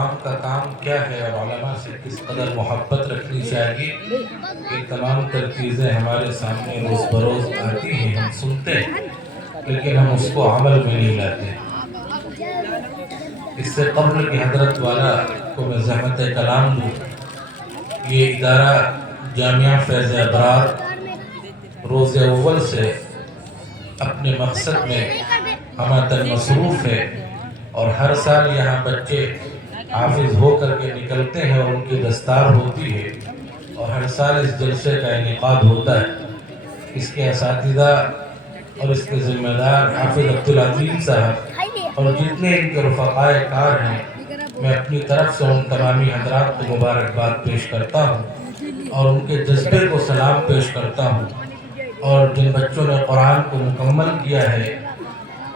عام کا کام کیا ہے اور علماء سے کس قدر محبت رکھنی چاہیے، یہ تمام ترکیزیں ہمارے سامنے روز بروز آتی ہیں، ہم سنتے ہیں لیکن ہم اس کو عمل میں نہیں لاتے۔ اس سے قبل کہ حضرت والا کو میں زحمت کلام دوں، یہ ادارہ جامعہ فیض ابرار روز اول سے اپنے مقصد میں ہمہ مصروف ہے، اور ہر سال یہاں بچے حافظ ہو کر کے نکلتے ہیں اور ان کی دستار ہوتی ہے، اور ہر سال اس جلسے کا انعقاد ہوتا ہے۔ اس کے اساتذہ اور اس کے ذمہ دار حافظ عبدالعظیم صاحب اور جتنے ان کے رفقائے کار ہیں، میں اپنی طرف سے ان تمامی حضرات کو مبارکباد پیش کرتا ہوں اور ان کے جذبے کو سلام پیش کرتا ہوں، اور جن بچوں نے قرآن کو مکمل کیا ہے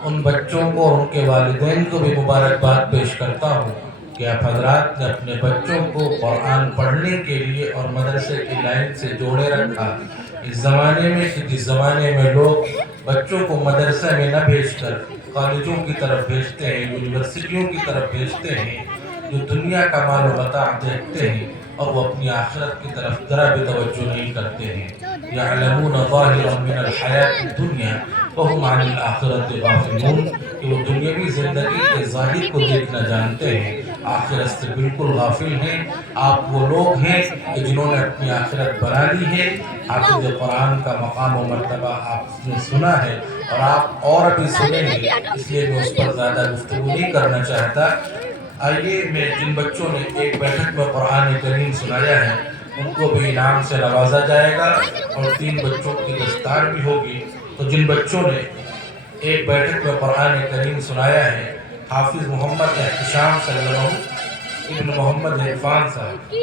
ان بچوں کو اور ان کے والدین کو بھی مبارکباد پیش کرتا ہوں کہ آپ حضرات نے اپنے بچوں کو قرآن پڑھنے کے لیے اور مدرسے کی لائن سے جوڑے رکھا۔ اس زمانے میں کہ جس زمانے میں لوگ بچوں کو مدرسے میں نہ بھیج کر کالجوں کی طرف بھیجتے ہیں، یونیورسٹیوں کی طرف بھیجتے ہیں، جو دنیا کا مال و متاع دیکھتے ہیں اور وہ اپنی آخرت کی طرف ذرا بھی توجہ نہیں کرتے ہیں۔ یعلمون ظاہرا من الحیات الدنیا وہم عن الآخرت غافلون، کہ وہ دنیاوی زندگی کے ظاہر کو دیکھنا جانتے ہیں، آخرت سے بالکل غافل ہیں۔ آپ وہ لوگ ہیں کہ جنہوں نے اپنی آخرت بنا لی ہے۔ حافظ قرآن کا مقام و مرتبہ آپ نے سنا ہے اور آپ اور بھی سنیں گے، اس لیے میں اس پر زیادہ گفتگو نہیں کرنا چاہتا۔ آئیے، میں جن بچوں نے ایک بیٹھک میں قرآن کریم سنایا ہے ان کو بھی انعام سے نوازا جائے گا، اور 3 بچوں کی دستار بھی ہوگی۔ تو جن بچوں نے ایک بیٹھک میں قرآن کریم سنایا ہے، حافظ محمد احتشام سلمہ ابن محمد عرفان صاحب،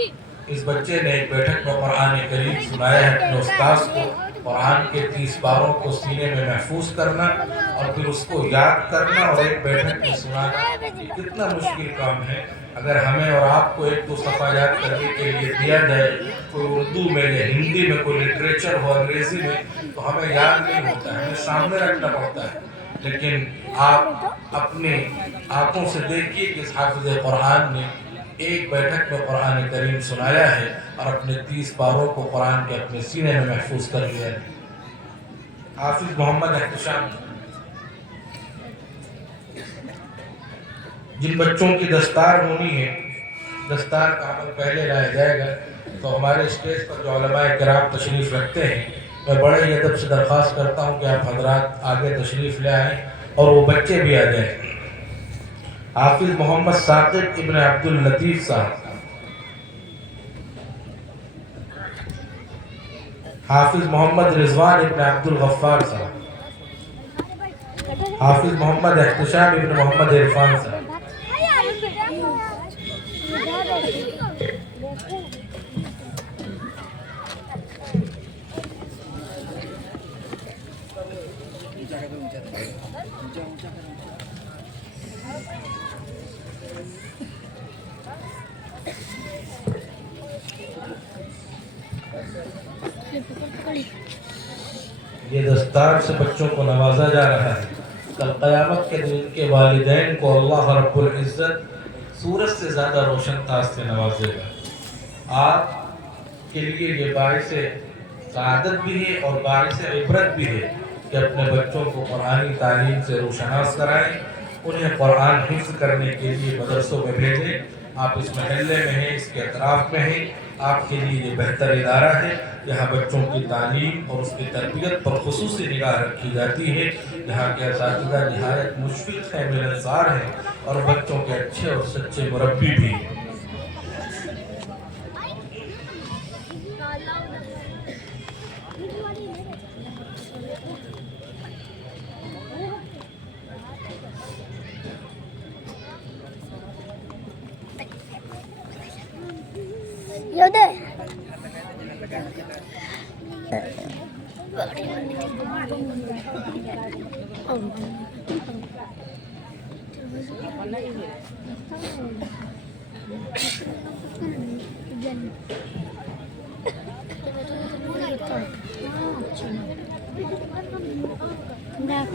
اس بچے نے ایک بیٹھک میں قرآن کریم سنایا ہے۔ اپنے استاذ کو قرآن کے 30 پاروں کو سینے میں محفوظ کرنا اور پھر اس کو یاد کرنا اور ایک بیٹھک میں سنانا، یہ کتنا مشکل کام ہے۔ اگر ہمیں اور آپ کو 1-2 صفحہ یاد کرنے کے لیے دیا جائے، کوئی اردو میں یا ہندی میں کوئی لٹریچر ہو انگریزی میں، تو ہمیں یاد نہیں ہوتا ہے، ہمیں سامنے رکھنا پڑتا ہے۔ لیکن آپ اپنے آنکھوں سے دیکھیے کہ اس حافظ قرآن نے ایک بیٹھک میں قرآن کریم سنایا ہے اور اپنے 30 پاروں کو قرآن کے اپنے سینے میں محفوظ کر لیا ہے۔ حافظ محمد احتشام، جن بچوں کی دستار ہونی ہے، دستار کا عمل پہلے لایا جائے گا، تو ہمارے اسٹیج پر جو علماء کرام تشریف رکھتے ہیں، میں بڑے ہی ادب سے درخواست کرتا ہوں کہ آپ حضرات آگے تشریف لے آئیں اور وہ بچے بھی آ جائیں۔ حافظ محمد ثاقب ابن عبداللطیف صاحب، حافظ محمد رضوان ابن عبدالغفار صاحب، حافظ محمد احتشام ابن محمد عرفان صاحب، یہ دستار سے بچوں کو نوازا جا رہا ہے۔ کل قیامت کے دن ان کے والدین کو اللہ رب العزت سورج سے زیادہ روشن تاج سے نوازے گا۔ آپ کے لیے یہ باعث سعادت بھی ہے اور باعث عبرت بھی ہے کہ اپنے بچوں کو قرآنی تعلیم سے روشناس کرائیں، انہیں قرآن حفظ کرنے کے لیے مدرسوں میں بھیجیں۔ آپ اس محلے میں ہیں، اس کے اطراف میں ہیں، آپ کے لیے یہ بہتر ادارہ ہے۔ یہاں بچوں کی تعلیم اور اس کی تربیت پر خصوصی نگاہ رکھی جاتی ہے۔ یہاں کے اساتذہ نہایت مشفق ہیں، ملنسار ہیں اور بچوں کے اچھے اور سچے مربی بھی ہیں۔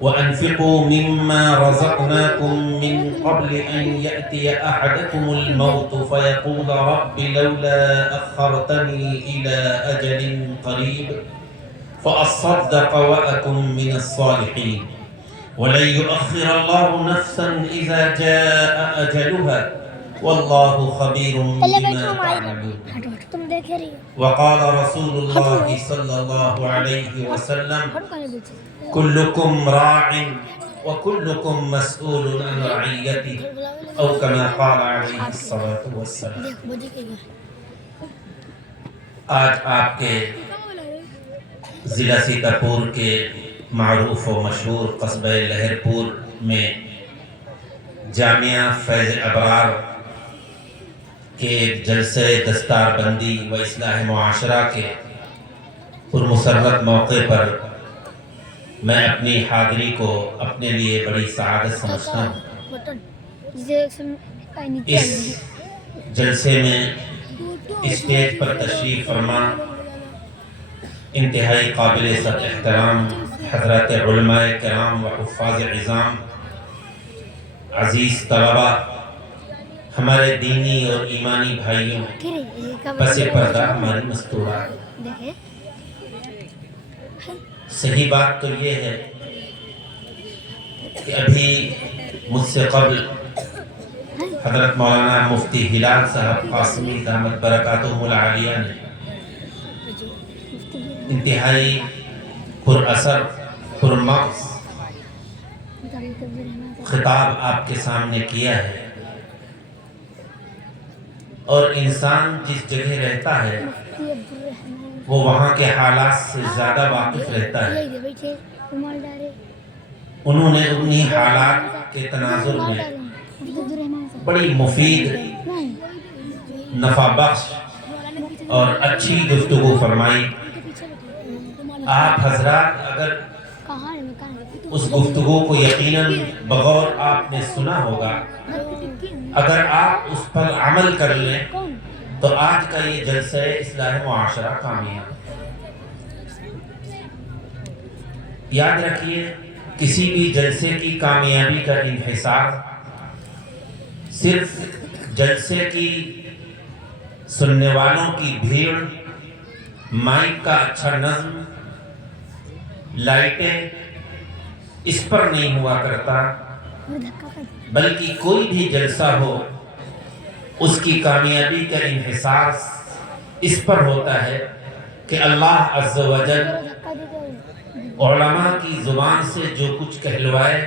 وأنفقوا مما رزقناكم من قبل أن يأتي أحدكم الموت فيقول رب لولا أخرتني إلى أجل قريب فأصدق وأكن من الصالحين وَلَن يُؤَخِّرَ اللَّهُ نَفْسًا إِذَا جَاءَ أَجَلُهَا وَاللَّهُ خَبِيرٌ بِمَا تَعْمَلُونَ تم دیکھ رہی ہو وقال رسول الله صلى الله عليه وسلم كلكم راع وكلكم مسؤول عن رعيته أو كما قال عليه الصلاة والسلام. آج آپ کے ضلع سیتاپور کے معروف و مشہور قصبہ لہر پور میں جامعہ فیض ابرار کے جلسے دستار بندی و اصلاح معاشرہ کے پرمسرت موقع پر میں اپنی حاضری کو اپنے لیے بڑی سعادت سمجھتا ہوں. اس جلسے میں اسٹیج پر تشریف فرما انتہائی قابل سب احترام حضرات علماء کرام و حفاظ عظام، عزیز طلبہ، ہمارے دینی اور ایمانی بھائیوں، پس پردہ ہماری مستورات. صحیح بات تو یہ ہے کہ ابھی مجھ سے قبل حضرت مولانا مفتی ہلال صاحب قاسمی دامت برکاتہم العالیہ نے انتہائی پر اثر پر مغز خطاب آپ کے سامنے کیا ہے. اور انسان جس جگہ رہتا ہے وہ وہاں کے حالات سے زیادہ واقف رہتا ہے. انہوں نے انہی حالات کے تناظر میں بڑی مفید، نفع بخش اور اچھی گفتگو فرمائی. آپ حضرات اگر اس گفتگو کو یقیناً بغور آپ نے سنا ہوگا، اگر آپ اس پر عمل کر لیں تو آج کا یہ جلسہ اصلاح معاشرہ کامیاب. یاد رکھیے، کسی بھی جلسے کی کامیابی کا انحصار صرف جلسے کی سننے والوں کی بھیڑ، مائک کا اچھا نظم، لائٹیں، اس پر نہیں ہوا کرتا، بلکہ کوئی بھی جلسہ ہو اس کی کامیابی کا انحصار اس پر ہوتا ہے کہ اللہ عز و جل علماء کی زبان سے جو کچھ کہلوائے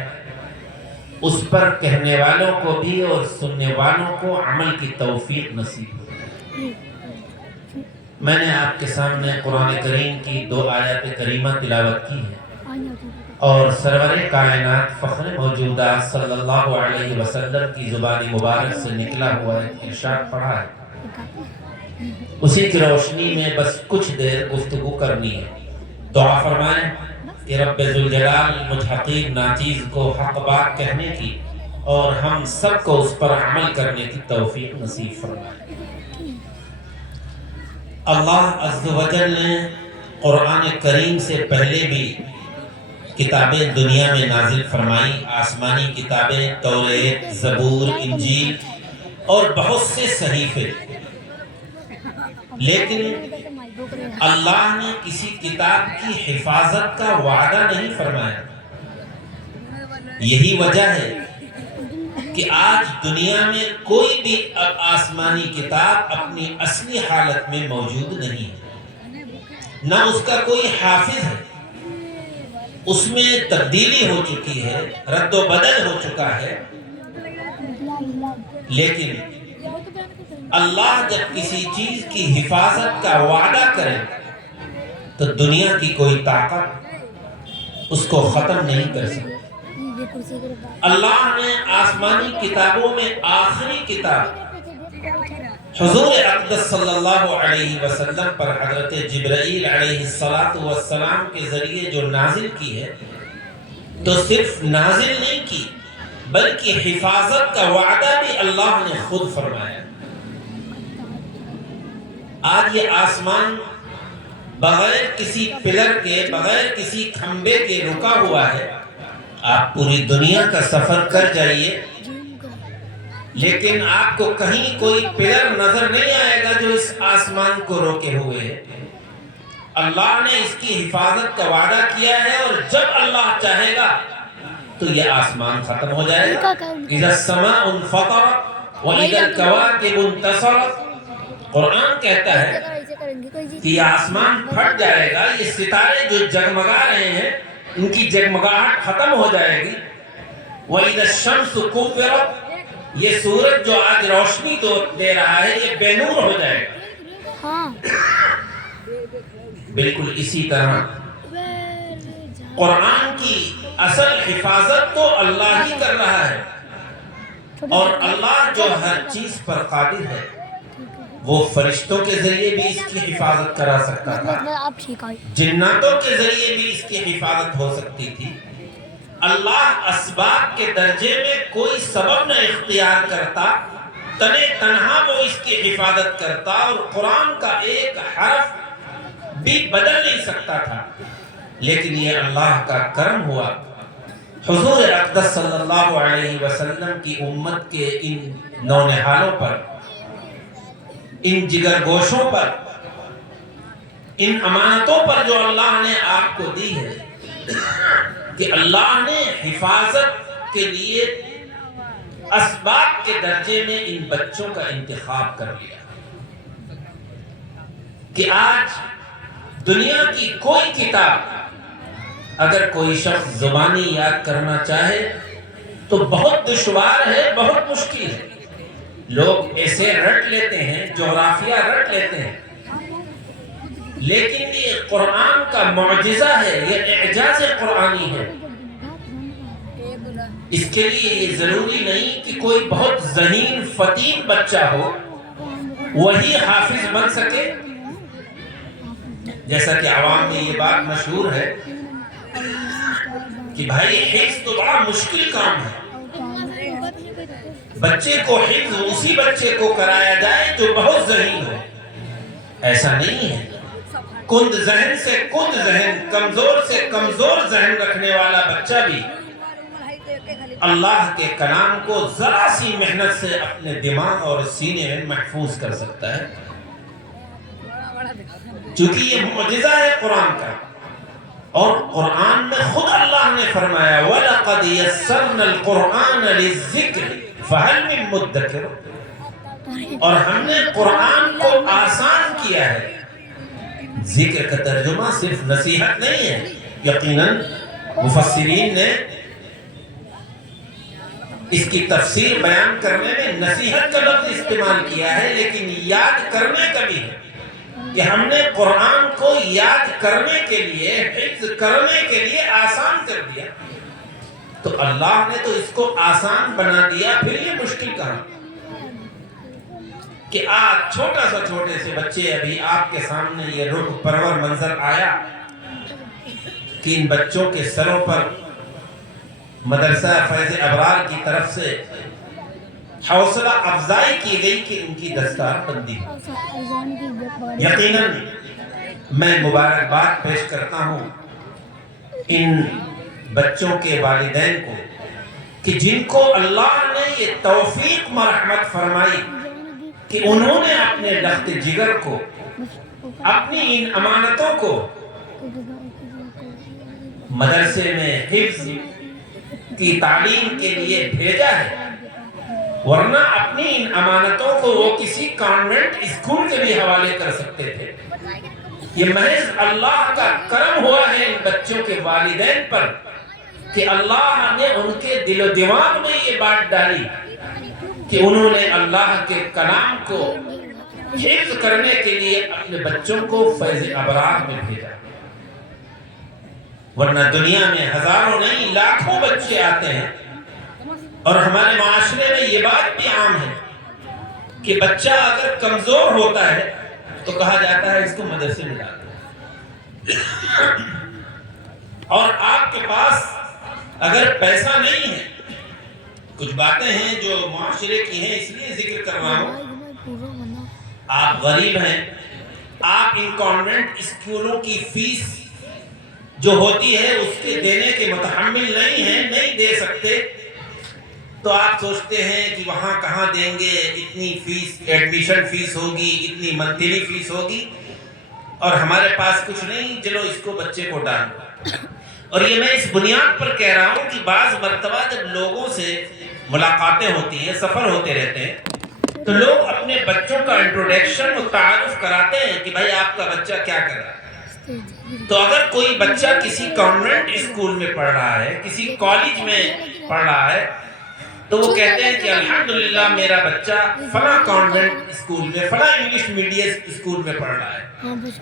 اس پر کہنے والوں کو بھی اور سننے والوں کو عمل کی توفیق نصیب ہو. میں نے آپ کے سامنے قرآن کریم کی 2 آیات کریمہ تلاوت کی ہے اور سرور کائنات فخر موجودات صلی اللہ علیہ وسلم کی زبان مبارک سے نکلا ہوا ایک ارشاد پڑھا ہے. اسی کی روشنی میں بس کچھ دیر گفتگو کرنی ہے. دعا فرمائیں کہ رب ذوالجلال مجھ حقیر ناچیز کو حق بات کہنے کی اور ہم سب کو اس پر عمل کرنے کی توفیق نصیب فرمائے. اللہ عز و جل نے قرآن کریم سے پہلے بھی کتابیں دنیا میں نازل فرمائی، آسمانی کتابیں، توریت، زبور، انجیل اور بہت سے صحیفے. لیکن اللہ نے کسی کتاب کی حفاظت کا وعدہ نہیں فرمایا. یہی وجہ ہے کہ آج دنیا میں کوئی بھی آسمانی کتاب اپنی اصلی حالت میں موجود نہیں ہے، نہ اس کا کوئی حافظ ہے. اس میں تبدیلی ہو چکی ہے، رد و بدل ہو چکا ہے. لیکن اللہ جب کسی چیز کی حفاظت کا وعدہ کرے تو دنیا کی کوئی طاقت اس کو ختم نہیں کر سکتی. اللہ نے آسمانی کتابوں میں آخری کتاب حضور اقدس صلی اللہ علیہ وسلم پر حضرت جبرائیل علیہ السلام کے ذریعے جو نازل کی ہے تو صرف نازل نہیں کی بلکہ حفاظت کا وعدہ بھی اللہ نے خود فرمایا. آج یہ آسمان بغیر کسی پلر کے، بغیر کسی کھمبے کے رکا ہوا ہے. آپ پوری دنیا کا سفر کر جائیے لیکن آپ کو کہیں کوئی پلر نظر نہیں آئے گا جو اس آسمان کو روکے ہوئے ہے. اللہ نے اس کی حفاظت کا وعدہ کیا ہے اور جب اللہ چاہے گا تو یہ آسمان ختم ہو جائے گا. اذا السماء انفطرت واذا الكواكب انتصرت. قرآن کہتا ہے کہ یہ آسمان پھٹ جائے گا, یہ ستارے جو جگمگا رہے ہیں ان کی جگمگاہٹ ختم ہو جائے گی. وَإِذَا الشَّمْسُ كُوِّرَتْ, یہ سورج جو آج روشنی تو دے رہا ہے یہ بے نور ہو جائے گا. ہاں بالکل اسی طرح قرآن کی اصل حفاظت تو اللہ ہی کر رہا ہے, اور اللہ جو ہر چیز پر قادر ہے وہ فرشتوں کے ذریعے بھی اس کی حفاظت کرا سکتا تھا, جناتوں کے ذریعے بھی اس کی حفاظت ہو سکتی تھی. اللہ اسباب کے درجے میں کوئی سبب نہ اختیار کرتا, تنے تنہا وہ اس کی حفاظت کرتا, اور قرآن کا ایک حرف بھی بدل نہیں سکتا تھا. لیکن یہ اللہ کا کرم ہوا, حضور اقدس صلی اللہ علیہ وسلم کی امت کے ان نونہالوں پر, ان جگر گوشوں پر, ان امانتوں پر جو اللہ نے آپ کو دی ہے, کہ اللہ نے حفاظت کے لیے اسباب کے درجے میں ان بچوں کا انتخاب کر لیا. کہ آج دنیا کی کوئی کتاب اگر کوئی شخص زبانی یاد کرنا چاہے تو بہت دشوار ہے, بہت مشکل ہے. لوگ ایسے رٹ لیتے ہیں, جغرافیہ رٹ لیتے ہیں, لیکن یہ قرآن کا معجزہ ہے, یہ اعجاز قرآنی ہے. اس کے لیے یہ ضروری نہیں کہ کوئی بہت ذہین فطین بچہ ہو وہی حافظ بن سکے. جیسا کہ عوام میں یہ بات مشہور ہے کہ بھائی حفظ تو بڑا مشکل کام ہے, بچے کو حفظ اسی بچے کو کرایا جائے جو بہت ذہین ہو. ایسا نہیں ہے. کند ذہن سے کند ذہن, کمزور سے کمزور ذہن رکھنے والا بچہ بھی اللہ کے کلام کو ذرا سی محنت سے اپنے دماغ اور سینے میں محفوظ کر سکتا ہے, چونکہ یہ معجزہ ہے قرآن کا. اور قرآن میں خود اللہ نے فرمایا وَلَقَدْ يَسَّرْنَا الْقُرْآنَ لِلذِّكْرِ فَهَلْ مِن مُدَّكِرٍ, اور ہم نے قرآن کو آسان کیا ہے. ذکر کا ترجمہ صرف نصیحت نہیں ہے. یقیناً مفسرین نے اس کی تفسیر بیان کرنے میں نصیحت کا لفظ استعمال کیا ہے, لیکن یاد کرنے کا بھی ہے کہ ہم نے قرآن کو یاد کرنے کے لیے, حفظ کرنے کے لیے آسان کر دیا. تو اللہ نے تو اس کو آسان بنا دیا, پھر یہ مشکل کہاں. کہ آج چھوٹے سے بچے, ابھی آپ کے سامنے یہ روح پرور منظر آیا کہ ان بچوں کے سروں پر مدرسہ فیض ابرار کی طرف سے حوصلہ افزائی کی گئی کہ ان کی دستار بندی ہو. یقیناً میں مبارکباد پیش کرتا ہوں ان بچوں کے والدین کو کہ جن کو اللہ نے یہ توفیق مرحمت فرمائی کہ انہوں نے اپنے لخت جگر کو, اپنی ان امانتوں کو مدرسے میں حفظ کی تعلیم کے لیے بھیجا ہے, ورنہ اپنی ان امانتوں کو وہ کسی کانوینٹ اسکول کے بھی حوالے کر سکتے تھے. یہ محض اللہ کا کرم ہوا ہے ان بچوں کے والدین پر کہ اللہ نے ان کے دل و دماغ میں یہ بات ڈالی کہ انہوں نے اللہ کے کلام کو حفظ کرنے کے لیے اپنے بچوں کو فیض ابرار میں بھیجا. ورنہ دنیا میں ہزاروں نہیں لاکھوں بچے آتے ہیں, اور ہمارے معاشرے میں یہ بات بھی عام ہے کہ بچہ اگر کمزور ہوتا ہے تو کہا جاتا ہے اس کو مدرسے میں ڈال دو. اور آپ کے پاس اگر پیسہ نہیں ہے, کچھ باتیں ہیں جو معاشرے کی ہیں اس لیے ذکر کر رہا ہوں, آپ غریب ہیں, آپ ان کانوینٹ اسکولوں کی فیس جو ہوتی ہے اس کے دینے کے متحمل نہیں ہیں, نہیں دے سکتے, تو آپ سوچتے ہیں کہ وہاں کہاں دیں گے, اتنی فیس, ایڈمیشن فیس ہوگی, اتنی منتھلی فیس ہوگی, اور ہمارے پاس کچھ نہیں, چلو اس کو بچے کو ڈال دو. اور یہ میں اس بنیاد پر کہہ رہا ہوں کہ بعض مرتبہ جب لوگوں سے ملاقاتیں ہوتی ہیں، سفر ہوتے رہتے ہیں، تو لوگ اپنے بچوں کا انٹروڈکشن و تعارف کراتے ہیں کہ بھائی آپ کا بچہ کیا کر رہا ہے۔ تو اگر کوئی بچہ کسی کانوینٹ اسکول میں پڑھ رہا ہے، کسی کالج میں پڑھ رہا ہے، تو وہ کہتے ہیں کہ الحمدللہ میرا بچہ فلاں کانوینٹ اسکول میں، فلاں انگلش میڈیم اسکول میں پڑھ رہا ہے،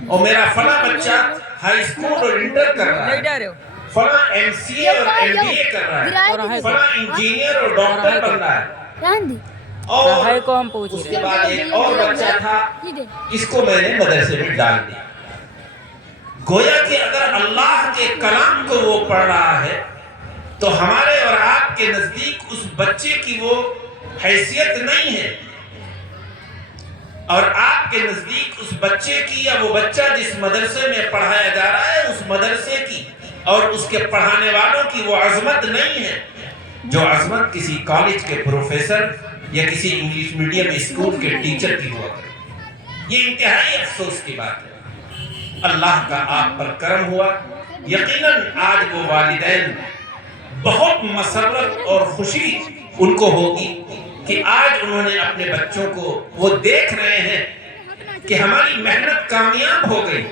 اور میرا فلاں بچہ ہائی اسکول اور انٹر کر رہا ہے، فلاں ایم سی اے اور ایم بی اے کر رہا ہے، فلاں انجینئر اور ڈاکٹر بن رہا ہے۔ اور اس کے بعد ایک اور بچہ تھا، اس کو میں نے مدرسے میں ڈال دیا۔ گویا کہ اگر اللہ کے کلام کو وہ پڑھ رہا ہے تو ہمارے اور آپ کے نزدیک اس بچے کی وہ حیثیت نہیں ہے، اور آپ کے نزدیک اس بچے کی یا وہ بچہ جس مدرسے میں پڑھایا جا رہا ہے اس مدرسے کی اور اس کے پڑھانے والوں کی وہ عظمت نہیں ہے جو عظمت کسی کالج کے پروفیسر یا کسی انگلش میڈیم اسکول کے ٹیچر کی ہوا کرے۔ یہ انتہائی افسوس کی بات ہے۔ اللہ کا آپ پر کرم ہوا، یقیناً آج وہ والدین بہت مسرت اور خوشی ان کو ہوگی کہ آج انہوں نے اپنے بچوں کو، وہ دیکھ رہے ہیں کہ ہماری محنت کامیاب ہو گئی،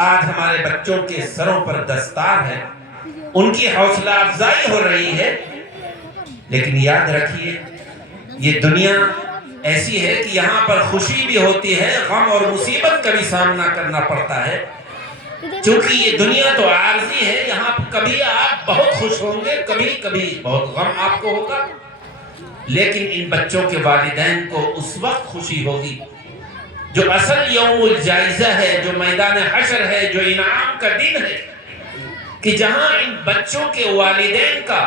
آج ہمارے بچوں کے سروں پر دستار ہے، ان کی حوصلہ افزائی ہو رہی ہے۔ لیکن یاد رکھیے یہ دنیا ایسی ہے کہ یہاں پر خوشی بھی ہوتی ہے، غم اور مصیبت کا بھی سامنا کرنا پڑتا ہے، چونکہ یہ دنیا تو عارضی ہے، یہاں کبھی آپ بہت خوش ہوں گے، کبھی بہت غم آپ کو ہوگا، لیکن ان بچوں کے والدین کو اس وقت خوشی ہوگی جو اصل یوم الجائزہ ہے، جو میدان حشر ہے، جو انعام کا دن ہے، کہ جہاں ان بچوں کے والدین کا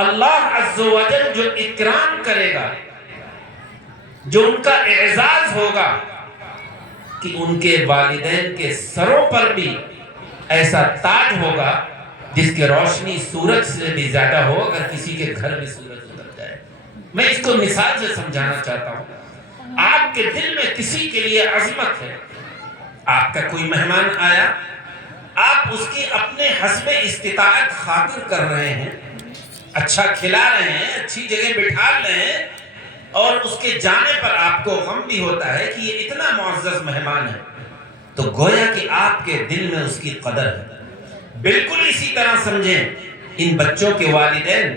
اللہ عز و جل جو اکرام کرے گا، جو ان کا اعزاز ہوگا، کہ ان کے والدین کے سروں پر بھی ایسا تاج ہوگا جس کی روشنی سورج سے بھی زیادہ ہو اگر کسی کے گھر میں سورج اتر جائے۔ میں اس کو مثال سے سمجھانا چاہتا ہوں۔ آپ کے دل میں کسی کے لیے عظمت ہے، آپ کا کوئی مہمان آیا، آپ اس کی اپنے حسب استطاعت خاطر کر رہے ہیں، اچھا کھلا رہے ہیں، اچھی جگہ بٹھا رہے ہیں، اور اس کے جانے پر آپ کو غم بھی ہوتا ہے کہ یہ اتنا معزز مہمان ہے، تو گویا کہ آپ کے دل میں اس کی قدر ہے۔ بالکل اسی طرح سمجھیں ان بچوں کے والدین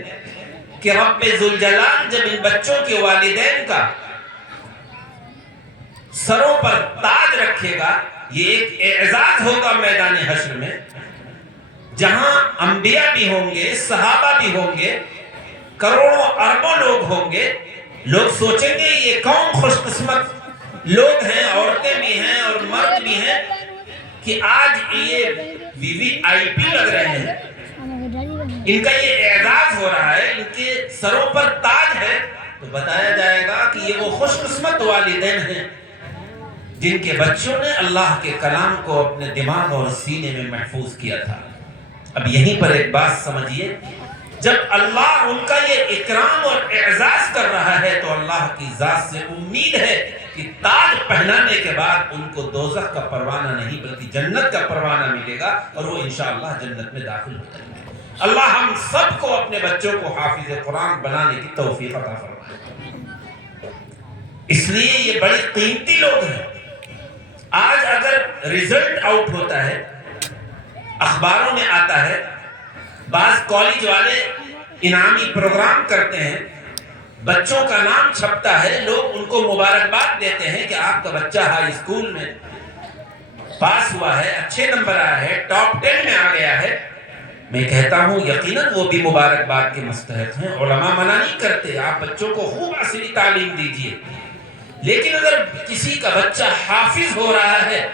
کہ رب ذوالجلال جب ان بچوں کے والدین کا سروں پر تاج رکھے گا، یہ ایک اعزاز ہوگا میدان حشر میں، جہاں انبیاء بھی ہوں گے، صحابہ بھی ہوں گے، کروڑوں اربوں لوگ ہوں گے۔ لوگ سوچیں گے یہ کون خوش قسمت لوگ ہیں، عورتیں بھی ہیں اور مرد بھی ہیں، کہ آج یہ VIP لگ رہے ہیں، ان کا یہ اعزاز ہو رہا ہے، ان کے سروں پر تاج ہے۔ تو بتایا جائے گا کہ یہ وہ خوش قسمت والدین ہیں جن کے بچوں نے اللہ کے کلام کو اپنے دماغ اور سینے میں محفوظ کیا تھا۔ اب یہیں پر ایک بات سمجھیے، جب اللہ ان کا یہ اکرام اور اعزاز کر رہا ہے تو اللہ کی ذات سے امید ہے کہ تاج پہنانے کے بعد ان کو دوزخ کا پروانہ نہیں بلکہ جنت کا پروانہ ملے گا، اور وہ انشاءاللہ جنت میں داخل ہو جائیں گے۔ اللہ ہم سب کو اپنے بچوں کو حافظ قرآن بنانے کی توفیق عطا فرمائے۔ اس لیے یہ بڑے قیمتی لوگ ہیں۔ آج اگر ریزلٹ آؤٹ ہوتا ہے، اخباروں میں آتا ہے، بعض کالج والے انعامی پروگرام کرتے ہیں، بچوں کا نام چھپتا ہے، لوگ ان کو مبارکباد دیتے ہیں کہ آپ کا بچہ ہائی اسکول میں پاس ہوا ہے، اچھے نمبر آیا ہے، ٹاپ 10 میں آ گیا ہے۔ میں کہتا ہوں یقیناً وہ بھی مبارکباد کے مستحق ہیں، علماء منع نہیں کرتے، آپ بچوں کو خوب عصری تعلیم دیجیے، لیکن اگر کسی کا بچہ حافظ ہو رہا ہے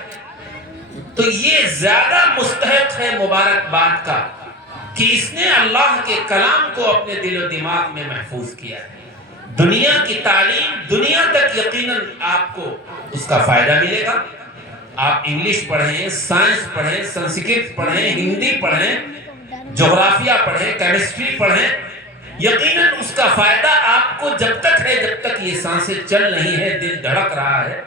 تو یہ زیادہ مستحق ہے مبارکباد کا کہ اس نے اللہ کے کلام کو اپنے دل و دماغ میں محفوظ کیا ہے۔ دنیا کی تعلیم دنیا تک یقیناً آپ کو اس کا فائدہ ملے گا۔ آپ انگلش پڑھیں، سائنس پڑھیں، سنسکرت پڑھیں، ہندی پڑھیں، جغرافیہ پڑھیں، کیمسٹری پڑھیں، یقیناً اس کا فائدہ آپ کو جب تک ہے جب تک یہ سانسیں چل رہی ہیں، دل دھڑک رہا ہے۔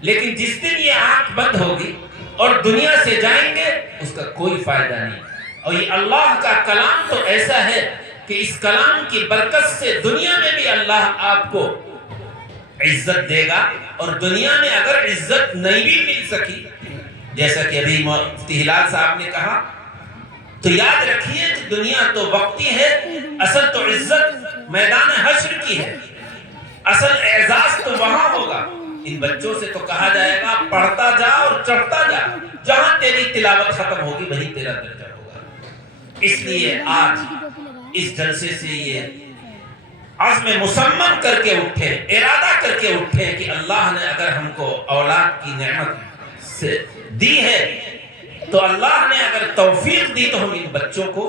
لیکن جس دن یہ آنکھ بند ہوگی اور دنیا سے جائیں گے اس کا کوئی فائدہ نہیں۔ اور یہ اللہ کا کلام تو ایسا ہے کہ اس کلام کی برکت سے دنیا میں بھی اللہ آپ کو عزت دے گا، اور دنیا میں اگر عزت نہیں بھی مل سکی، جیسا کہ ابھی مفتی ہلال صاحب نے کہا، تو یاد رکھیے کہ دنیا تو وقتی ہے، اصل تو عزت میدان حشر کی ہے، اصل اعزاز تو وہاں ہوگا۔ ان بچوں سے تو کہا جائے گا پڑھتا جا اور چڑھتا جا، جہاں تیری تلاوت ختم ہوگی وہی تیرا درجہ ہوگا۔ اس لیے آج اس جلسے سے یہ عزم مصمم کر کے اٹھے، ارادہ کر کے اٹھے کہ اللہ نے اگر ہم کو اولاد کی نعمت سے دی ہے، تو اللہ نے اگر توفیق دی تو ہم ان بچوں کو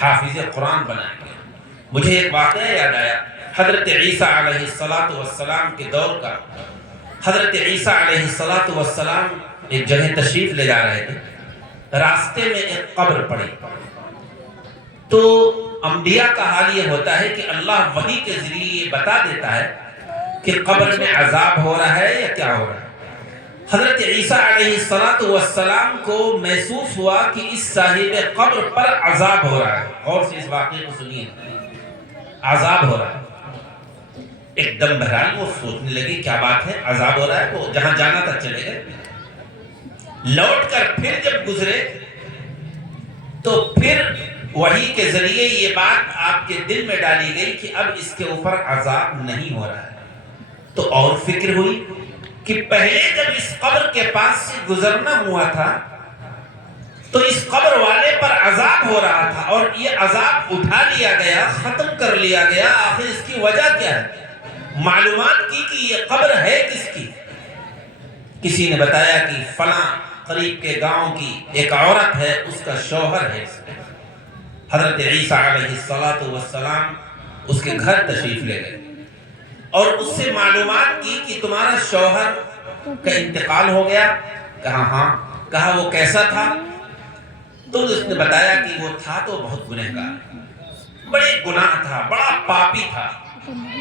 حافظ قرآن بنائیں گے۔ مجھے ایک واقعہ یاد آیا، حضرت عیسیٰ علیہ السلام کے دور کا۔ حضرت عیسیٰ علیہ السلام ایک جگہ تشریف لے جا رہے تھے، راستے میں ایک قبر پڑی، تو انبیاء کا حال یہ ہوتا ہے کہ اللہ وحی کے ذریعے یہ بتا دیتا ہے کہ قبر میں عذاب ہو رہا ہے یا کیا ہو رہا ہے۔ حضرت عیسیٰ علیہ السلام کو محسوس ہوا کہ اس صاحب قبر پر عذاب ہو رہا ہے۔ غور سے اس واقعے کو سنیے، عذاب ہو رہا ہے۔ ایک دم بہرحال وہ سوچنے لگی کیا بات ہے، عذاب ہو رہا ہے، وہ جہاں جانا تھا چلے گئے۔ لوٹ کر پھر جب گزرے تو پھر وحی کے ذریعے یہ بات آپ کے دل میں ڈالی گئی کہ اب اس کے اوپر عذاب نہیں ہو رہا ہے۔ تو اور فکر ہوئی کہ پہلے جب اس قبر کے پاس سے گزرنا ہوا تھا تو اس قبر والے پر عذاب ہو رہا تھا، اور یہ عذاب اٹھا لیا گیا، ختم کر لیا گیا، آخر اس کی وجہ کیا ہے؟ معلومات کی کہ یہ قبر ہے کس کی۔ کسی نے بتایا کہ فلاں قریب کے گاؤں کی ایک عورت ہے، اس کا شوہر ہے۔ حضرت عیسیٰ علیہ السلام اس کے گھر تشریف لے گئے اور اس سے معلومات کی کہ تمہارا شوہر کا انتقال ہو گیا۔ کہا ہاں۔ کہا وہ کیسا تھا؟ تو اس نے بتایا کہ وہ تھا تو بہت گنہگار، بڑے گناہ تھا، بڑا پاپی تھا،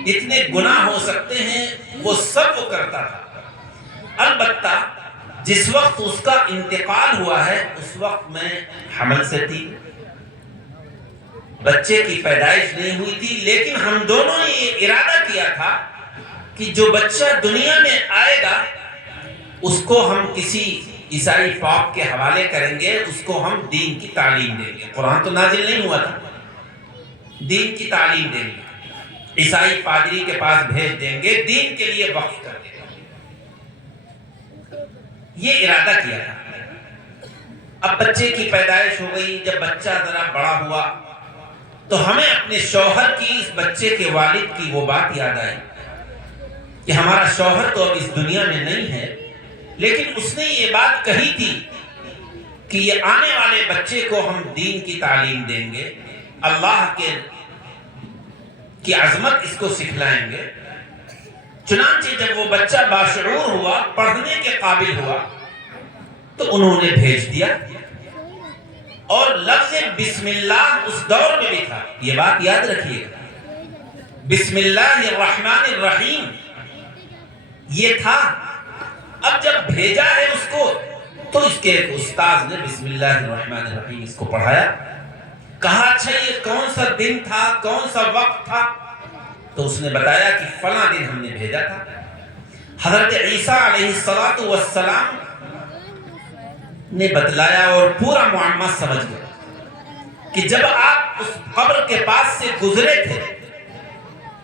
جتنے گناہ ہو سکتے ہیں وہ سب وہ کرتا تھا۔ البتہ جس وقت اس کا انتقال ہوا ہے اس وقت میں حمل سے تھی، بچے کی پیدائش نہیں ہوئی تھی، لیکن ہم دونوں نے یہ ارادہ کیا تھا کہ جو بچہ دنیا میں آئے گا اس کو ہم کسی عیسائی پاپ کے حوالے کریں گے، اس کو ہم دین کی تعلیم دیں گے۔ قرآن تو نازل نہیں ہوا تھا، دین کی تعلیم دیں گے، عیسائی پادری کے پاس بھیج دیں گے، دین کے لیے وقف کر دیں گے۔ یہ ارادہ کیا تھا۔ اب بچے کی پیدائش ہو گئی، جب بچہ ذرا بڑا ہوا تو ہمیں اپنے شوہر کی، اس بچے کے والد کی وہ بات یاد آئی کہ ہمارا شوہر تو اب اس دنیا میں نہیں ہے، لیکن اس نے یہ بات کہی تھی کہ یہ آنے والے بچے کو ہم دین کی تعلیم دیں گے، اللہ کی عظمت اس کو سکھلائیں گے۔ چنانچہ جب وہ بچہ باشعور ہوا، پڑھنے کے قابل ہوا، تو انہوں نے بھیج دیا، اور لفظ بسم اللہ اس دور میں بھی تھا، یہ بات یاد رکھیے گا، بسم اللہ الرحمن الرحیم یہ تھا۔ اب جب بھیجا ہے اس کو تو اس کے ایک استاذ نے بسم اللہ الرحمن الرحیم اس کو پڑھایا، کہا اچھا یہ کون سا دن تھا، کون سا وقت تھا؟ تو اس نے بتایا کہ فلاں دن ہم نے بھیجا تھا۔ حضرت عیسیٰ علیہ السلام نے بتلایا اور پورا معاملہ سمجھ گیا کہ جب آپ اس قبر کے پاس سے گزرے تھے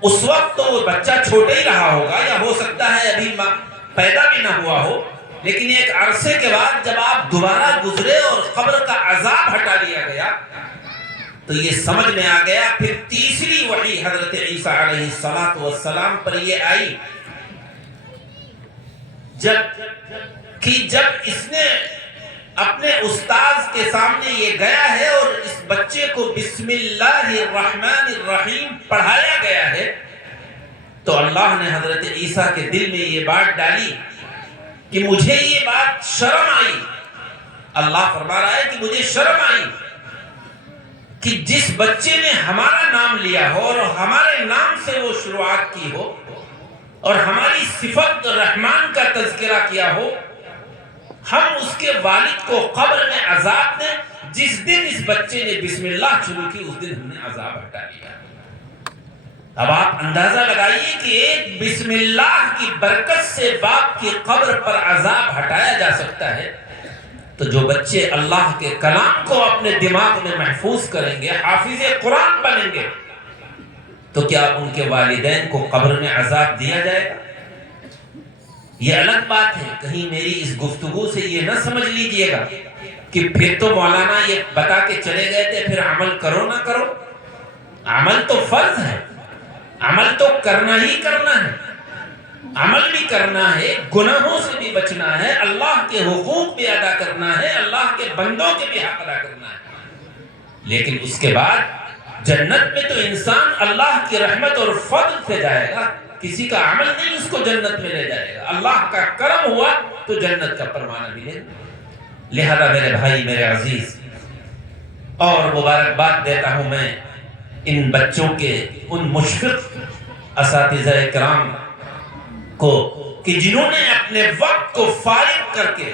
اس وقت تو وہ بچہ چھوٹا ہی رہا ہوگا، یا ہو سکتا ہے ابھی پیدا بھی نہ ہوا ہو، لیکن ایک عرصے کے بعد جب آپ دوبارہ گزرے اور قبر کا عذاب ہٹا لیا گیا تو یہ سمجھ میں آ گیا۔ پھر تیسری وحی حضرت عیسیٰ علیہ السلام پر یہ آئی جب اس نے اپنے استاذ کے سامنے یہ گیا ہے اور اس بچے کو بسم اللہ الرحمن الرحیم پڑھایا گیا ہے، تو اللہ نے حضرت عیسیٰ کے دل میں یہ بات ڈالی کہ مجھے یہ بات شرم آئی۔ اللہ فرما رہا ہے کہ مجھے شرم آئی کہ جس بچے نے ہمارا نام لیا ہو اور ہمارے نام سے وہ شروعات کی ہو اور ہماری صفت رحمان کا تذکرہ کیا ہو، ہم اس کے والد کو قبر میں عذاب دیں. جس دن اس بچے نے بسم اللہ شروع کی اس دن ہم نے عذاب ہٹا لیا. اب آپ اندازہ لگائیے کہ ایک بسم اللہ کی برکت سے باپ کی قبر پر عذاب ہٹایا جا سکتا ہے، تو جو بچے اللہ کے کلام کو اپنے دماغ میں محفوظ کریں گے، حافظ قرآن بنیں گے، تو کیا ان کے والدین کو قبر میں عذاب دیا جائے گا؟ یہ الگ بات ہے. کہیں میری اس گفتگو سے یہ نہ سمجھ لیجئے گا کہ پھر تو مولانا یہ بتا کے چلے گئے تھے پھر عمل کرو نہ کرو. عمل تو فرض ہے، عمل تو کرنا ہی کرنا ہے. عمل بھی کرنا ہے، گناہوں سے بھی بچنا ہے، اللہ کے حقوق بھی ادا کرنا ہے، اللہ کے بندوں کے بھی حق ادا کرنا ہے. لیکن اس کے بعد جنت میں تو انسان اللہ کی رحمت اور فضل سے جائے گا. کسی کا عمل نہیں اس کو جنت میں لے جائے گا. اللہ کا کرم ہوا تو جنت کا پروانہ ملے گا. لہذا میرے بھائی، میرے عزیز، اور مبارکباد دیتا ہوں میں ان بچوں کے ان مشفق اساتذہ کرام کو کہ جنہوں نے اپنے وقت کو فارغ کر کے،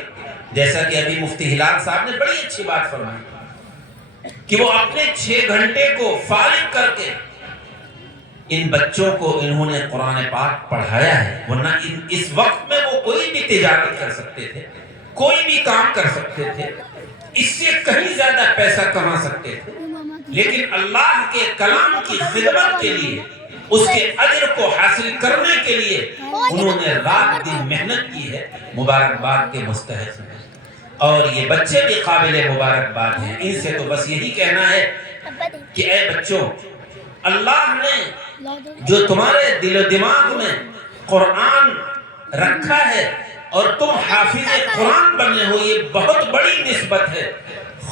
جیسا کہ ابھی مفتی ہلال صاحب نے بڑی اچھی بات فرمائی کہ وہ اپنے 6 گھنٹے کو فارغ کر کے ان بچوں کو انہوں نے قرآن پاک پڑھایا ہے. ورنہ اس وقت میں وہ کوئی بھی تجارت کر سکتے تھے، کوئی بھی کام کر سکتے تھے، اس سے کہیں زیادہ پیسہ کما سکتے تھے، لیکن اللہ کے کلام کی خدمت کے لیے، اس کے اجر کو حاصل کرنے کے لیے انہوں نے رات دن محنت کی ہے. مبارکباد کے مستحق ہیں، اور یہ بچے بھی قابل مبارکباد ہیں. ان سے تو بس یہی کہنا ہے کہ اے بچوں، اللہ نے جو تمہارے دل و دماغ میں قرآن رکھا ہے اور تم حافظ قرآن بنے ہو، یہ بہت بڑی نسبت ہے.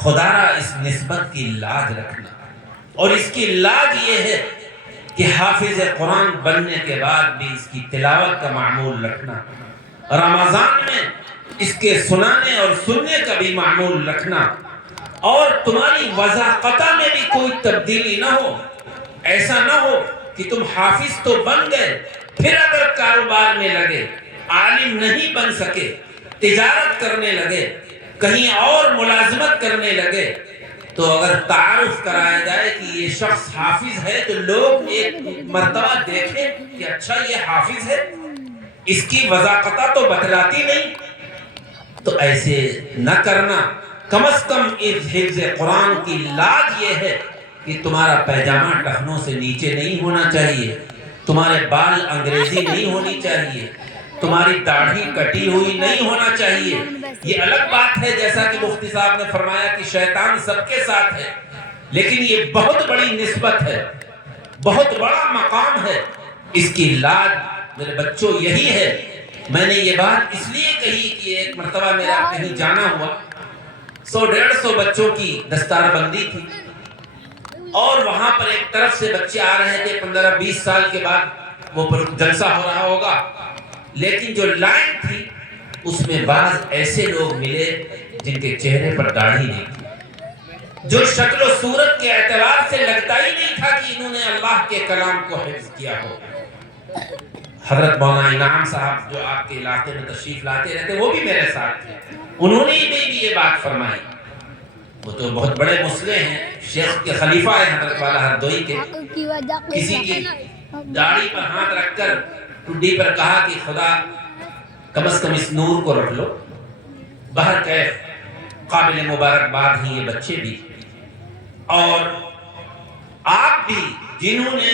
خدا را اس نسبت کی لاج رکھنا، اور اس کی لاج یہ ہے کہ حافظ قرآن بننے کے بعد بھی اس کی تلاوت کا معمول رکھنا، رمضان میں اس کے سنانے اور سننے کا بھی معمول رکھنا، اور تمہاری وضاقتہ میں بھی کوئی تبدیلی نہ ہو. ایسا نہ ہو کہ تم حافظ تو بن گئے، پھر اگر کاروبار میں لگے، عالم نہیں بن سکے، تجارت کرنے لگے، کہیں اور ملازمت کرنے لگے، تو اگر تعارف کرایا جائے کہ یہ شخص حافظ ہے تو لوگ ایک مرتبہ دیکھیں کہ اچھا یہ حافظ ہے، اس کی وضاقتہ تو بتلاتی نہیں. تو ایسے نہ کرنا. کم از کم اس حفظ قرآن کی لاج یہ ہے کہ تمہارا پیجامہ ٹخنوں سے نیچے نہیں ہونا چاہیے، تمہارے بال انگریزی نہیں ہونی چاہیے، تمہاری داڑھی کٹی ہوئی نہیں ہونا چاہیے. یہ الگ بات ہے جیسا کہ مفتی صاحب نے فرمایا کہ شیطان سب کے ساتھ ہے، لیکن یہ بہت بڑی نسبت ہے، بہت بڑا مقام ہے. اس کی لاج میرے بچوں یہی ہے. میں نے یہ بات اس لیے کہی کہ ایک مرتبہ میرا کہیں جانا ہوا، 100-150 بچوں کی دستار بندی تھی، اور وہاں پر ایک طرف سے بچے آ رہے تھے. 15-20 سال کے بعد وہ جلسہ ہو رہا ہوگا، لیکن جو لائن تھی اس میں بعض ایسے لوگ ملے جن کے چہرے پر داڑھی نہیں تھی، جو شکل و صورت کے اعتبار سے لگتا ہی نہیں تھا کہ انہوں نے اللہ کے کلام کو حفظ کیا ہو. حضرت مولانا انعام صاحب جو آپ کے علاقے میں تشریف لاتے رہتے، وہ بھی میرے ساتھ تھے. انہوں نے بھی یہ بات فرمائی. وہ تو بہت بڑے مسلح ہیں، شیخ کے خلیفہ ہیں حضرت والا ہردوئی کے. کسی کی داڑھی پر ہاتھ رکھ کر ٹڈی پر کہا کہ خدا کم از کم اس نور کو رکھ لو. بہرکیف قابل مبارکباد ہیں یہ بچے بھی، اور آپ بھی جنہوں نے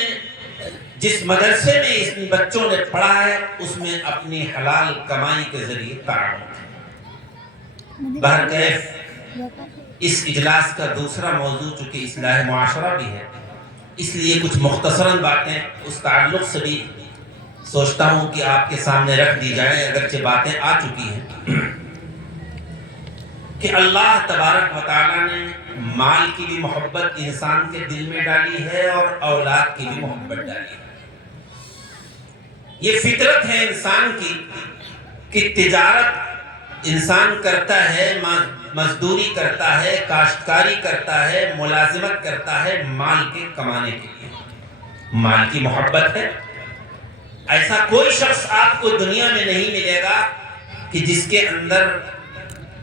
جس مدرسے میں اس بچوں نے پڑھا ہے اس میں اپنی حلال کمائی کے ذریعے تعاون ہے. بہرکیف اس اجلاس کا دوسرا موضوع چونکہ اصلاح معاشرہ بھی ہے، اس لیے کچھ مختصراً باتیں اس تعلق سے بھی سوچتا ہوں کہ آپ کے سامنے رکھ دی جائیں، اگرچہ باتیں آ چکی ہیں. کہ اللہ تبارک و تعالیٰ نے مال کی بھی محبت انسان کے دل میں ڈالی ہے اور اولاد کی بھی محبت ڈالی ہے. یہ فطرت ہے انسان کی کہ تجارت انسان کرتا ہے، مزدوری کرتا ہے، کاشتکاری کرتا ہے، ملازمت کرتا ہے مال کے کمانے کے لیے. مال کی محبت ہے. ایسا کوئی شخص آپ کو دنیا میں نہیں ملے گا کہ جس کے اندر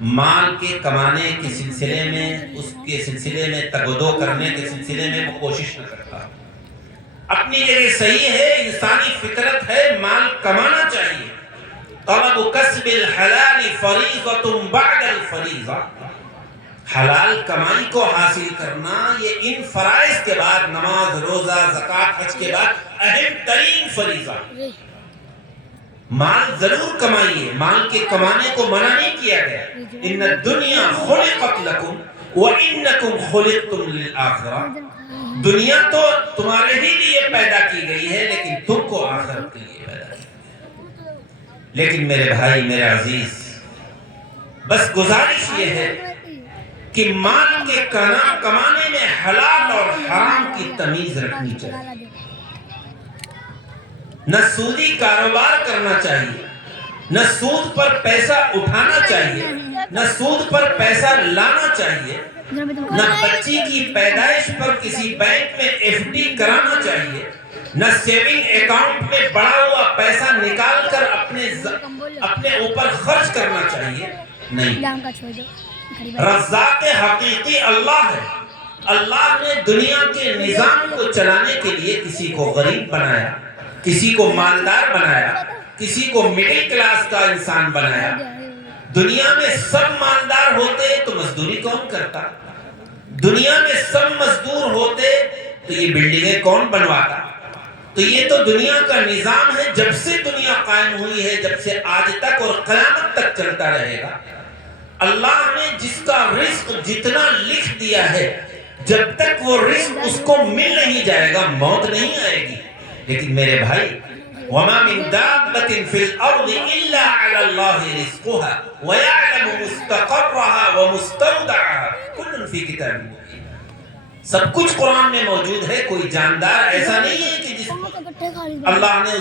مال کے کمانے کے سلسلے میں، اس کے سلسلے میں تگودو کرنے کے سلسلے میں وہ کوشش نہ کرتا. اپنی جگہ صحیح ہے، انسانی فطرت ہے، مال کمانا چاہیے. طلب کسب الحلال فریضۃ بعد الفریضہ، حلال کمائی کو حاصل کرنا یہ ان فرائض کے بعد، نماز، روزہ، زکوٰۃ، حج کے بعد اہم ترین فریضہ. مال ضرور کمائیے، مال کے کمانے کو منع نہیں کیا گیا. ان الدنیا خلقت لکم وانکم خلقتم للآخرہ، دنیا تو تمہارے ہی لیے پیدا کی گئی ہے لیکن تم کو آخرت کے لیے پیدا کی. لیکن میرے بھائی، میرے عزیز، بس گزارش یہ ہے کہ مال کے کمانے میں حلال اور حرام کی تمیز رکھنی چاہیے. نہ سودی کاروبار کرنا چاہیے، نہ سود پر پیسہ اٹھانا چاہیے، نہ سود پر پیسہ لانا چاہیے، نہ بچی کی پیدائش پر کسی بینک میں ایف ڈی کرانا چاہیے، نہ سیونگ اکاؤنٹ میں بڑا ہوا پیسہ نکال کر اپنے اوپر خرچ کرنا چاہیے. نہیں، رزاق حقیقی اللہ ہے. اللہ نے دنیا کے نظام کو چلانے کے لیے کسی کو غریب بنایا، کسی کو مالدار بنایا، کسی کو مڈل کلاس کا انسان بنایا. دنیا میں سب مالدار ہوتے تو مزدوری کون کرتا؟ دنیا میں سب مزدور ہوتے تو یہ بلڈنگیں کون بنواتا؟ تو یہ تو دنیا کا نظام ہے، جب سے دنیا قائم ہوئی ہے، جب سے آج تک اور قیامت تک چلتا رہے گا. اللہ نے جس کا رزق جتنا لکھ دیا ہے، جب تک وہ رزق اس کو مل نہیں جائے گا موت نہیں آئے گی. لیکن میرے بھائی، وَمَا مِن دَابَّةٍ فِي الْأَرْضِ إِلَّا عَلَى اللَّهِ رِزْقُهَا وَيَعْلَمُ مُسْتَقَرَّهَا وَمُسْتَوْدَعَهَا كُلٌّ فِي كِتَابٍ مُبِينٍ. سب کچھ قرآن میں موجود ہے. کوئی جاندار ایسا نہیں ہے کہ جس اللہ نے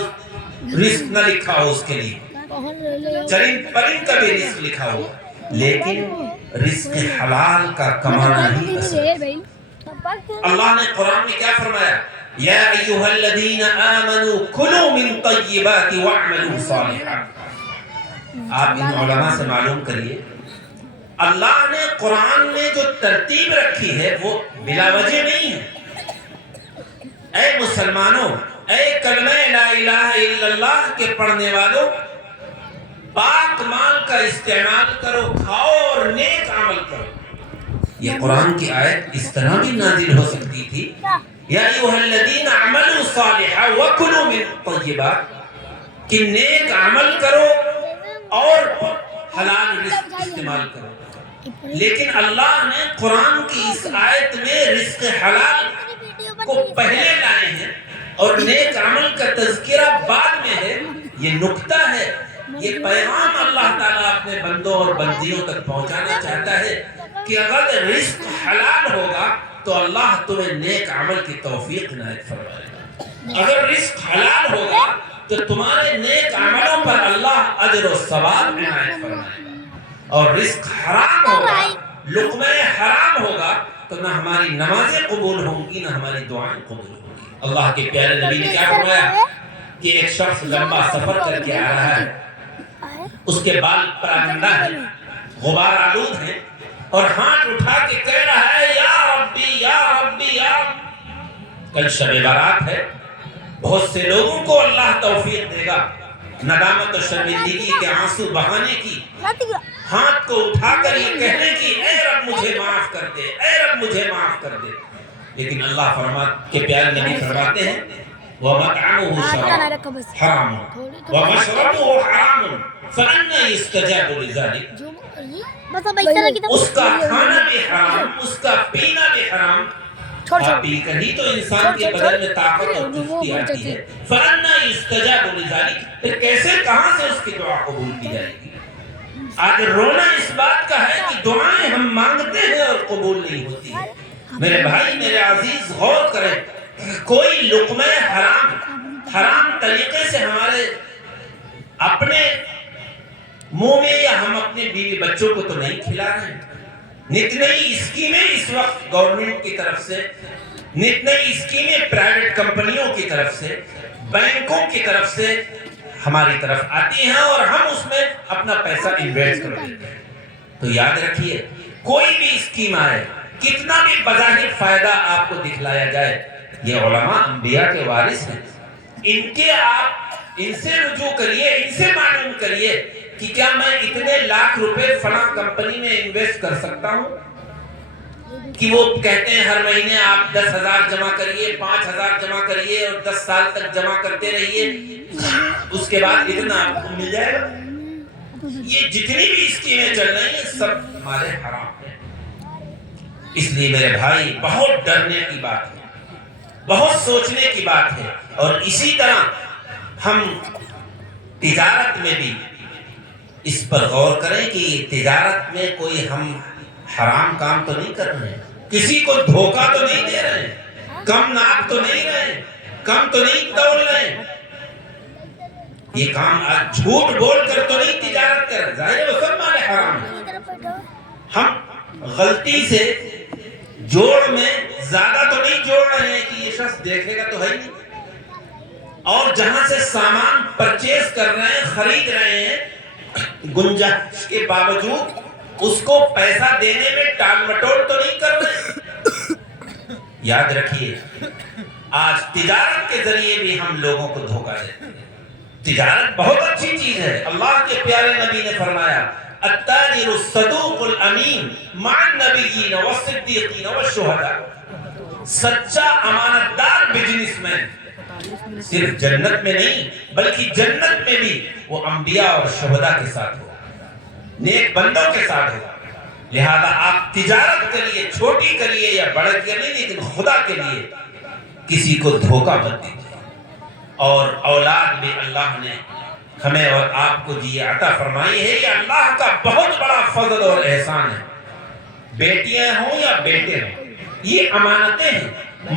رزق نہ لکھا ہو اس کے لیے. چرند پرند کا بھی رزق لکھا ہو، لیکن رزق حلال کا کمانا ہی اصل. اللہ نے قرآن میں کیا فرمایا؟ یا ایھا الذین آمنوا کلوا من طیبات واعملوا صالحا. آپ ان علماء سے معلوم کریے، اللہ نے قرآن میں جو ترتیب رکھی ہے وہ بلا وجہ نہیں ہے. اے مسلمانوں، اے کلمہ لا الہ الا اللہ کے پڑھنے والوں، پاک مال کا استعمال کرو، کھاؤ اور نیک عمل کرو. یہ قرآن کی آیت اس طرح بھی نازل ہو سکتی تھی، یا ایھا الذین اعملوا صالحا وکلوا من طیبات، کہ نیک عمل کرو اور حلال رزق استعمال کرو. لیکن اللہ نے قرآن کی اس آیت میں رزق حلال کو پہلے لائے ہیں اور نیک عمل کا تذکرہ بعد میں ہے. یہ نکتہ ہے، یہ پیغام اللہ تعالیٰ اپنے بندوں اور بندیوں تک پہنچانا چاہتا ہے کہ اگر رزق حلال ہوگا تو اللہ تمہیں نیک عمل کی توفیق عنایت فرمائے گا. اگر رزق حلال ہوگا تو تمہارے نیک عملوں پر اللہ اجر و ثواب عنایت فرمائے گا. اور رزق حرام ہوگا، لقمہ حرام ہوگا تو نہ ہماری نمازیں قبول ہوں گی، نہ ہماری دعائیں قبول ہوں گی. اللہ کے پیارے نبی نے کیا فرمایا کہ ایک شخص لمبا سفر کر کے آ رہا ہے، اس کے بال پراگندہ ہیں، غبار آلود ہیں، اور ہاتھ اٹھا کے کہہ رہا ہے یا ربی یا ربی یا ربی. کل شب برات ہے، بہت سے لوگوں کو اللہ توفیق دے گا ندامت و شرمندگی کے آنسو بہانے کی، ہاتھ کو اٹھا کر یہ کہنے کی اے رب مجھے معاف کر دے، اے رب مجھے معاف کر دے. لیکن اللہ کے پیارے نبی فرماتے ہیں وَمَطْعَمُهُ شَرَابٌ حَرَامٌ وَمَشْرَبُهُ حَرَامٌ فَأَنَّىٰ يُسْتَجَابُ لِذَلِكَ. اس کا کھانا بھی حرام، اس کا پینا بھی حرام. کھا پی کر ہی تو انسان کے بدن میں طاقت اور چستی آتی ہے. فَأَنَّىٰ يُسْتَجَابُ لِذَلِكَ. پھر کیسے، کہاں سے اس کی دعا قبول کی جائے گی؟ آج رونا اس بات کا ہے کہ دعائیں ہم مانگتے ہیں اور قبول نہیں ہوتی ہیں. میرے بھائی، میرے عزیز، غور کریں، کوئی لقمہ حرام طریقے سے ہمارے اپنے منہ میں یا ہم اپنے بیوی بچوں کو تو نہیں کھلا رہے ہیں. نت نئی اسکیمیں اس وقت گورنمنٹ کی طرف سے، نت نئی اسکیمیں پرائیویٹ کمپنیوں کی طرف سے، بینکوں کی طرف سے ہماری طرف آتی ہیں اور ہم اس میں اپنا پیسہ انویسٹ کر دیتے ہیں. تو یاد رکھیے کوئی بھی اسکیم آئے، کتنا بھی بظاہر فائدہ آپ کو دکھلایا جائے، یہ علماء انبیاء کے وارث ہیں، ان سے رجوع کریے، ان سے معلوم کریے کہ کیا میں اتنے لاکھ روپے فلاں کمپنی میں انویسٹ کر سکتا ہوں؟ کہ وہ کہتے ہیں ہر مہینے آپ 10,000 جمع کریے، 5,000 جمع کریے اور 10 سال تک جمع کرتے رہیے، اس کے بعد اتنا آپ کو مل جائے گا۔ یہ جتنی بھی اسکیمیں چل رہی ہیں سب ہمارے حرام ہیں۔ اس لیے میرے بھائی بہت ڈرنے کی بات ہے، بہت سوچنے کی بات ہے، اور اسی طرح ہم تجارت میں بھی اس پر غور کریں کہ تجارت میں کوئی ہم حرام کام تو نہیں کر رہے ہیں، کسی کو دھوکہ تو نہیں دے رہے ہیں، کم ناپ تو نہیں رہے ہیں، کم تو نہیں تول رہے ہیں، یہ کام آج جھوٹ بول کر تو نہیں تجارت کر رہے، ظاہر ہے وہ سب مال حرام ہے۔ ہم غلطی سے جوڑ میں زیادہ تو نہیں جوڑ رہے ہیں کہ یہ شخص دیکھے گا تو ہے ہی نہیں، اور جہاں سے سامان پرچیز کر رہے ہیں، خرید رہے ہیں، گنجائش کے باوجود اس کو پیسہ دینے میں ٹال مٹول تو نہیں کر رہے۔ یاد رکھیے آج تجارت کے ذریعے بھی ہم لوگوں کو دھوکہ دیتے ہیں۔ تجارت بہت اچھی چیز ہے، اللہ کے پیارے نبی نے فرمایا التاجر الصدوق الامین مع النبیین والصدیقین والشہداء، سچا امانت دار بزنس مین صرف جنت میں نہیں بلکہ جنت میں بھی وہ انبیاء اور شہداء کے ساتھ ہو، نیک بندوں کے ساتھ ہو۔ لہذا آپ تجارت کریے، چھوٹی کریے یا بڑا کریے نہیں، لیکن خدا کے لیے کسی کو دھوکہ مت دیجیے۔ اور اولاد بھی اللہ نے ہمیں اور آپ کو دی عطا فرمائی ہے، یہ اللہ کا بہت بڑا فضل اور احسان ہے۔ بیٹیاں ہوں یا بیٹے ہوں، یہ امانتیں ہیں،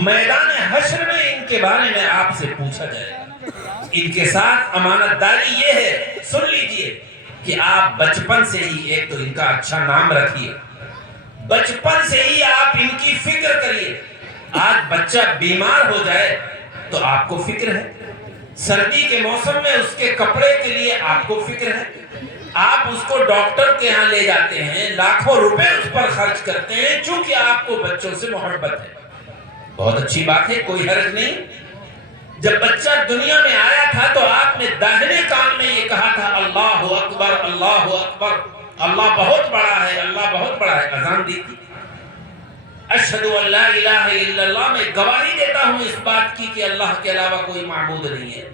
میدان حشر میں ان کے بارے میں آپ سے پوچھا جائے گا۔ ان کے ساتھ امانت داری یہ ہے، سن لیجئے کہ آپ بچپن سے ہی ایک تو ان کا اچھا نام رکھیے، بچپن سے ہی آپ ان کی فکر کریے۔ آج بچہ بیمار ہو جائے تو آپ کو فکر ہے، سردی کے موسم میں اس کے کپڑے کے لیے آپ کو فکر ہے، آپ اس کو ڈاکٹر کے ہاں لے جاتے ہیں، لاکھوں روپے اس پر خرچ کرتے ہیں، چونکہ آپ کو بچوں سے محبت ہے۔ بہت اچھی بات ہے، کوئی حرج نہیں۔ جب بچہ دنیا میں آیا تھا تو آپ نے داہنے کان میں یہ کہا تھا اللہ اکبر اللہ اکبر، اللہ بہت بڑا ہے، اللہ بہت بڑا ہے، اذان دی تھی۔ اشہد ان لا الہ الا اللہ، میں گواہی دیتا ہوں اس بات کی کہ اللہ کے علاوہ کوئی معبود نہیں ہے،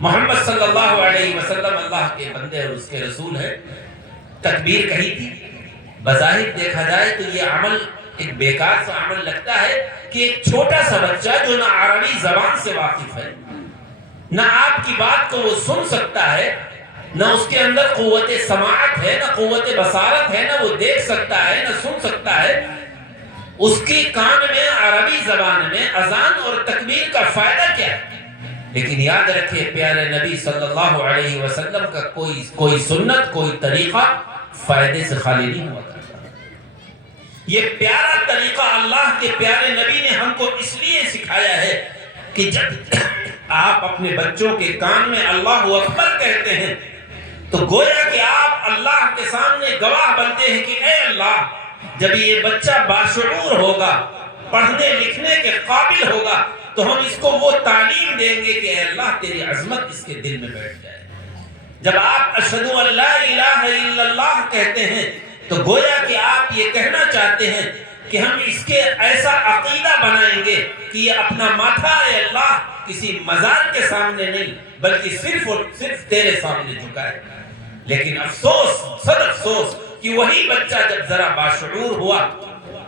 محمد صلی اللہ علیہ وسلم اللہ کے بندے اور اس کے رسول ہیں۔ تکبیر کہی تھی۔ بظاہر دیکھا جائے تو یہ عمل ایک بیکار سا عمل لگتا ہے کہ ایک چھوٹا سا بچہ جو نہ عربی زبان سے واقف ہے، نہ آپ کی بات کو وہ سن سکتا ہے، نہ اس کے اندر قوت سماعت ہے، نہ قوت بصارت ہے، نہ وہ دیکھ سکتا ہے، نہ سن سکتا ہے، اس کی کان میں عربی زبان میں اذان اور تکبیر کا فائدہ کیا ہے؟ لیکن یاد رکھیں پیارے نبی صلی اللہ علیہ وسلم کا کوئی سنت، کوئی طریقہ فائدے سے خالی نہیں ہوا کرتا۔ یہ پیارا طریقہ اللہ کے پیارے نبی نے ہم کو اس لیے سکھایا ہے کہ جب آپ اپنے بچوں کے کان میں اللہ اکبر کہتے ہیں تو گویا کہ آپ اللہ کے سامنے گواہ بنتے ہیں کہ اے اللہ، جب یہ بچہ باشعور ہوگا، پڑھنے لکھنے کے قابل ہوگا، تو ہم اس کو وہ تعلیم دیں گے کہ اے اللہ تیری عظمت اس کے دل میں بیٹھ جائے۔ جب آپ اشہد ان لا الہ الا اللہ کہتے ہیں تو گویا کہ آپ یہ کہنا چاہتے ہیں کہ ہم اس کے ایسا عقیدہ بنائیں گے کہ یہ اپنا ماتھا اے اللہ کسی مزار کے سامنے نہیں بلکہ صرف اور صرف تیرے سامنے جھکائے۔ لیکن افسوس، صد افسوس کہ وہی بچہ جب ذرا باشعور ہوا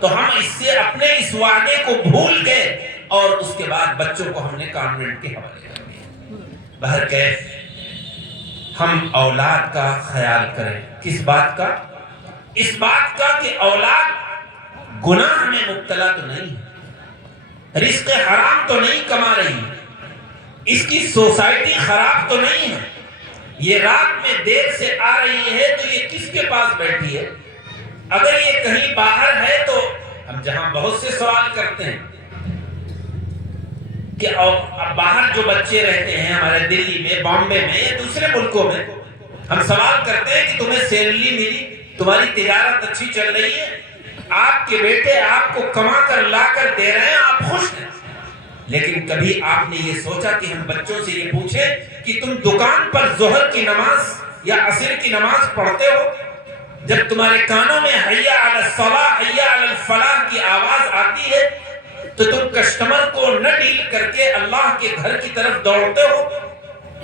تو ہم اس سے اپنے اس وعدے کو بھول گئے اور اس کے بعد بچوں کو ہم نے کانوینٹ کے حوالے کر دیا۔ بہرکیف ہم اولاد کا خیال کریں۔ کس بات کا؟ اس بات کا کہ اولاد گناہ میں مبتلا تو نہیں ہے، رزق حرام تو نہیں کما رہی ہے، اس کی سوسائٹی خراب تو نہیں ہے، یہ رات میں دیر سے آ رہی ہے تو یہ کس کے پاس بیٹھی ہے؟ اگر یہ کہیں باہر ہے تو ہم جہاں بہت سے سوال کرتے ہیں کہ باہر جو بچے رہتے ہیں ہمارے دلی میں، بامبے میں یا دوسرے ملکوں میں، ہم سوال کرتے ہیں کہ تمہیں سیلری ملی؟ تمہاری تجارت اچھی چل رہی ہے، آپ کے بیٹے آپ کو کما کر لا کر دے رہے ہیں، آپ خوش ہیں، لیکن کبھی آپ نے یہ سوچا کہ ہم بچوں سے یہ پوچھیں کہ تم دکان پر ظہر کی نماز یا عصر کی نماز پڑھتے ہو؟ جب تمہارے کانوں میں حی علی الصلاۃ حی علی الفلاح کی آواز آتی ہے تو تم کسٹمر کو نہ ڈیل کر کے اللہ کے گھر کی طرف دوڑتے ہو؟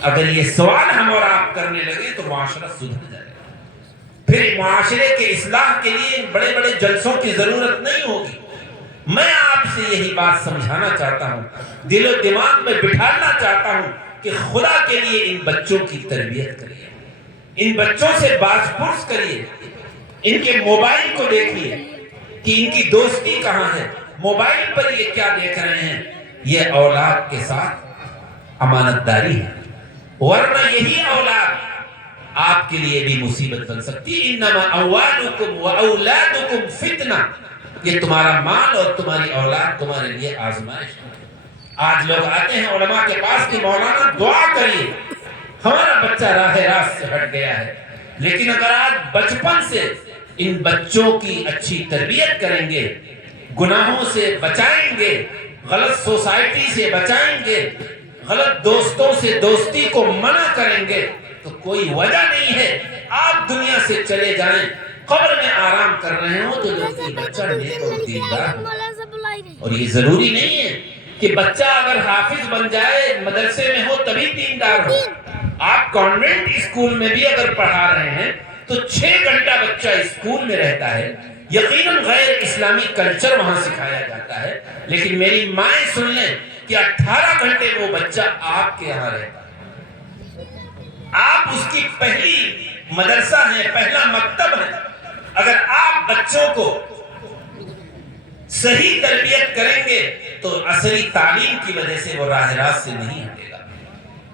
اگر یہ سوال ہم اور آپ کرنے لگے تو معاشرہ سدھر جائے گا، پھر معاشرے کے اصلاح کے لیے بڑے بڑے جلسوں کی ضرورت نہیں ہوگی۔ میں آپ سے یہی بات سمجھانا چاہتا ہوں، دل و دماغ میں بٹھانا چاہتا ہوں کہ خدا کے لیے ان بچوں کی تربیت کریے، ان بچوں سے باز پرس کریے، ان کے موبائل کو دیکھیے کہ ان کی دوستی کہاں ہے، موبائل پر یہ کیا دیکھ رہے ہیں۔ یہ اولاد کے ساتھ امانت داری ہے، ورنہ یہی اولاد آپ کے لیے بھی مصیبت بن سکتی۔ انما اموالکم و اولادکم فتنہ، یہ تمہارا مال اور تمہاری اولاد تمہارے لیے آزمائش ہے۔ آج لوگ آتے ہیں علماء کے پاس کہ مولانا دعا کریے، ہمارا بچہ راہ راست سے ہٹ گیا ہے، لیکن اگر آج بچپن سے ان بچوں کی اچھی تربیت کریں گے، گناہوں سے بچائیں گے، غلط سوسائٹی سے بچائیں گے، غلط دوستوں سے دوستی کو منع کریں گے، تو کوئی وجہ نہیں ہے آپ دنیا سے چلے جائیں، قبر میں آرام کر رہے ہوں تو جو کہ بچہ نیک اور دیندار ہو۔ اور یہ ضروری نہیں ہے کہ بچہ اگر حافظ بن جائے مدرسے میں ہو تبھی دیندار ہو۔ آپ کانوینٹ اسکول میں بھی اگر پڑھا رہے ہیں تو 6 گھنٹہ بچہ اسکول میں رہتا ہے، یقیناً غیر اسلامی کلچر وہاں سکھایا جاتا ہے، لیکن میری مائیں سن لیں کہ 18 گھنٹے وہ بچہ آپ کے یہاں رہتا ہے، آپ اس کی پہلی مدرسہ ہے، پہلا مکتب ہے۔ اگر آپ بچوں کو صحیح تربیت کریں گے تو عصری تعلیم کی وجہ سے وہ راہ راست سے نہیں ہٹے گا۔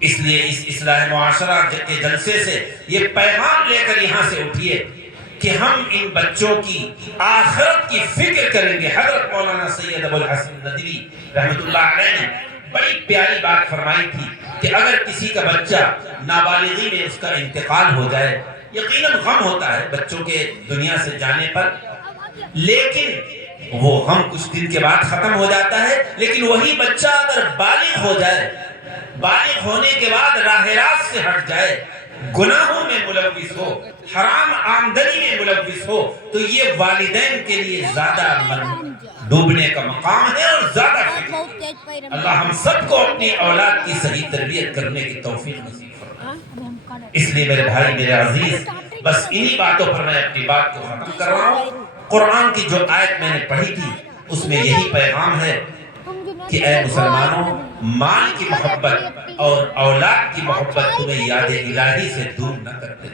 اس لیے اس اصلاح معاشرہ کے جلسے سے یہ پیغام لے کر یہاں سے اٹھیے کہ ہم ان بچوں کی آخرت کی فکر کریں گے۔ حضرت مولانا سید ابو الحسن ندوی رحمۃ اللہ علیہ نے بڑی پیاری بات فرمائی تھی کہ اگر کسی کا بچہ نابالغی میں اس کا انتقال ہو جائے، یقیناً غم ہوتا ہے بچوں کے دنیا سے جانے پر، لیکن وہ غم کچھ دن کے بعد ختم ہو جاتا ہے، لیکن وہی بچہ اگر بالغ ہو جائے، بالغ ہونے کے بعد راہ راست سے ہٹ جائے، گناہوں میں ملوث ہو، حرام آمدنی میں ملوث ہو، تو یہ والدین کے لیے زیادہ ڈوبنے کا مقام ہے اور زیادہ فکر۔ اللہ ہم سب کو اپنی اولاد کی صحیح تربیت کرنے کی توفیق نصیب فرمائے۔ اس لیے میرے بھائی، میرے عزیز، بس انہی باتوں پر میں اپنی بات کو ختم کر رہا ہوں۔ قرآن کی جو آیت میں نے پڑھی تھی اس میں یہی پیغام ہے کہ اے مسلمانوں، مال کی محبت اور اولاد کی محبت تمہیں یاد الہی سے دور نہ کرتے۔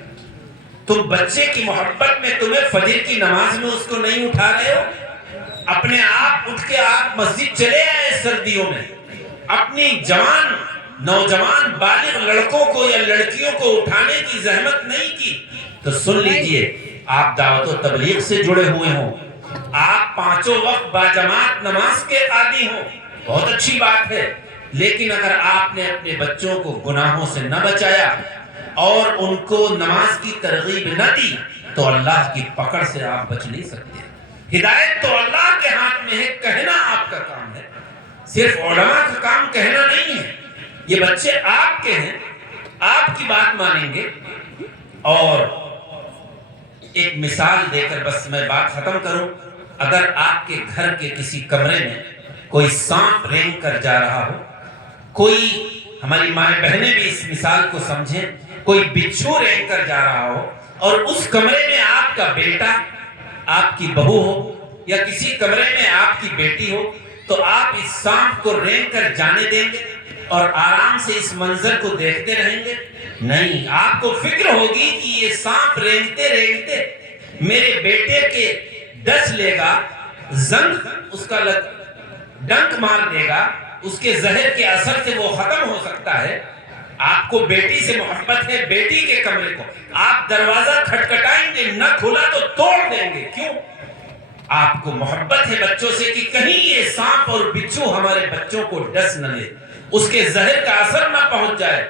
تم بچے کی محبت میں تمہیں فجر کی نماز میں اس کو نہیں اٹھا رہے ہو، اپنے آپ اٹھ کے آپ مسجد چلے آئے سردیوں میں، اپنی جوان نوجوان بالغ لڑکوں کو یا لڑکیوں کو اٹھانے کی زحمت نہیں کی، تو سن لیجئے، آپ دعوت و تبلیغ سے جڑے ہوئے ہوں، آپ 5 وقت باجماعت نماز کے عادی ہوں، بہت اچھی بات ہے، لیکن اگر آپ نے اپنے بچوں کو گناہوں سے نہ بچایا اور ان کو نماز کی ترغیب نہ دی تو اللہ کی پکڑ سے آپ بچ نہیں سکتے۔ ہدایت تو اللہ کے ہاتھ میں ہے، کہنا آپ کا کام ہے، صرف علماء کا کام کہنا نہیں ہے۔ یہ بچے آپ کے ہیں، آپ کی بات مانیں گے۔ اور ایک مثال دے کر بس میں بات ختم کروں، اگر آپ کے گھر کے کسی کمرے میں کوئی سانپ رینگ کر جا رہا ہو، کوئی، ہماری مائیں بہنیں بھی اس مثال کو سمجھیں، کوئی بچھو رینگ کر جا رہا ہو اور اس کمرے میں آپ کا بیٹا، آپ کی بہو ہو یا کسی کمرے میں آپ کی بیٹی ہو، تو آپ اس سانپ کو رینگ کر جانے دیں گے اور آرام سے اس منظر کو دیکھتے رہیں گے؟ نہیں، آپ کو فکر ہوگی کہ یہ سانپ رینگتے رینگتے میرے بیٹے کے ڈس لے گا، زنگ اس کا ڈنک مار دے گا، اس کے زہر کے اثر سے وہ ختم ہو سکتا ہے۔ آپ کو بیٹی سے محبت ہے، بیٹی کے کمرے کو آپ دروازہ کھٹکھٹائیں گے، نہ کھلا تو توڑ دیں گے۔ کیوں؟ آپ کو محبت ہے بچوں سے کہ کہیں یہ سانپ اور بچھو ہمارے بچوں کو ڈس نہ لے، اس کے زہر کا اثر نہ پہنچ جائے۔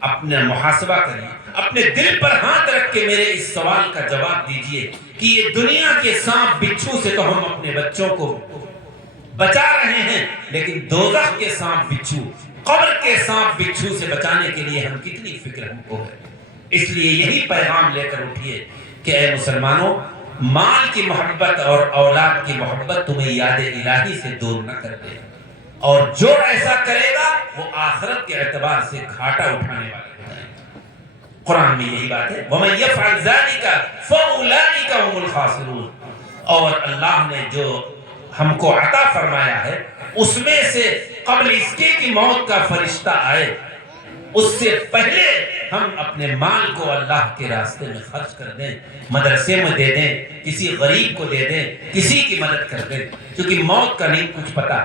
اپنا محاسبہ کریے، اپنے دل پر ہاتھ رکھ کے میرے اس سوال کا جواب دیجئے کہ یہ دنیا کے سانپ بچھو سے تو ہم اپنے بچوں کو بچا رہے ہیں، لیکن دوزخ کے سانپ بچھو، قبر کے سانپ بچھو سے بچانے کے لیے ہم کتنی فکر ہم کو ہے۔ اس لیے یہی پیغام لے کر اٹھیے کہ اے مسلمانوں، مال کی محبت اور اولاد کی محبت تمہیں یاد الہی سے دور نہ کر دے، اور جو ایسا کرے گا وہ آخرت کے اعتبار سے گھاٹا اٹھانے والا ہوتا ہے۔ قرآن میں یہی بات ہے، وَمَن يَفْعَلْ ذَلِكَ فَأُولَٰئِكَ هُمُ الْخَاسِرُونَ۔ اور اللہ نے جو ہم کو عطا فرمایا ہے اس میں سے قبل اس کے کہ موت کا فرشتہ آئے، اس سے پہلے ہم اپنے مال کو اللہ کے راستے میں خرچ کر دیں، مدرسے میں دے دیں، کسی غریب کو دے دیں، کسی کی مدد کر دیں، کیونکہ موت کا نہیں کچھ پتا۔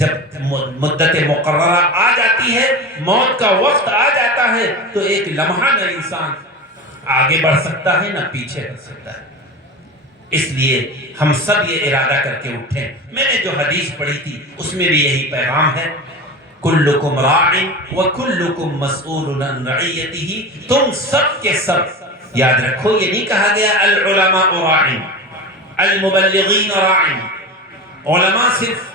جب مدت مقررہ آ جاتی ہے، موت کا وقت آ جاتا ہے، تو ایک لمحہ نہ انسان آگے بڑھ سکتا ہے نہ پیچھے ہٹ سکتا ہے۔ اس لیے ہم سب یہ ارادہ کر کے اٹھیں۔ میں نے جو حدیث پڑھی تھی اس میں بھی یہی پیغام ہے، کلکم راع وکلکم مسئول عن رعیتہ۔ تم سب کے سب یاد رکھو، یہ نہیں کہا گیا العلماء راع، المبلغین راع، علماء صرف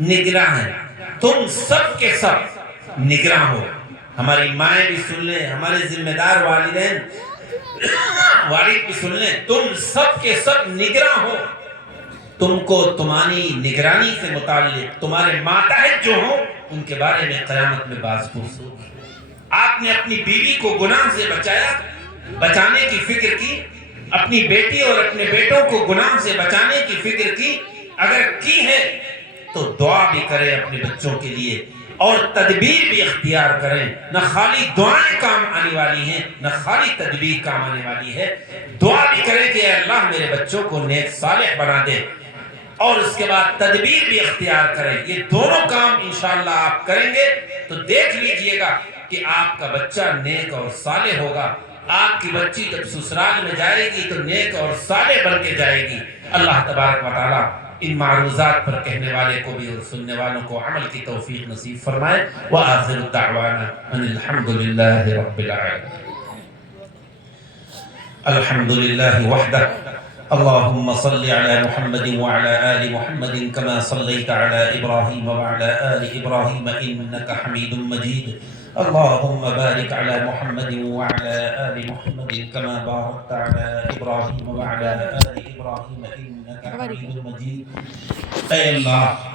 نگراں ہیں، تم سب کے سب نگراں ہو۔ ہماری مائیں بھی سن لیں، ہمارے ذمہ دار والدین والد بھی سن لیں، تم سب کے سب نگراں ہو۔ تم کو تمہاری نگرانی سے متعلق تمہارے ماتحت جو ہوں ان کے بارے میں قیامت میں باز پرس ہو۔ آپ نے اپنی بیوی کو گناہ سے بچایا، بچانے کی فکر کی، اپنی بیٹی اور اپنے بیٹوں کو گناہ سے بچانے کی فکر کی، اگر کی ہے تو دعا بھی کریں اپنے بچوں کے لیے، اور تدبیر بھی اختیار کریں۔ نہ خالی دعائیں کام آنے والی ہیں، نہ خالی تدبیر کام آنے والی ہے۔ دعا بھی کریں کہ اے اللہ میرے بچوں کو نیک صالح بنا دے، اور اس کے بعد تدبیر بھی اختیار کریں۔ یہ دونوں کام انشاءاللہ آپ کریں گے تو دیکھ لیجئے گا کہ آپ کا بچہ نیک اور صالح ہوگا۔ آپ کی بچی جب سسرال میں جائے گی تو نیک اور صالح بن کے جائے گی۔ اللہ تبارک و تعالی ان معروضات پر کہنے والے کو بھی اور سننے والوں کو عمل کی توفیق نصیب فرمائے۔ وآخر دعوانا ان الحمد للہ رب العالمین۔ الحمد للہ وحدہ، اللہم صل علی محمد وعلی آل محمد کما صلیت علی ابراہیم وعلی آل ابراہیم انک حمید مجید۔ اللہم بارک علی محمد وعلی آل محمد کما بارکت علی ابراہیم وعلی آل ابراہیم انک حمید مجید۔ اے اللہ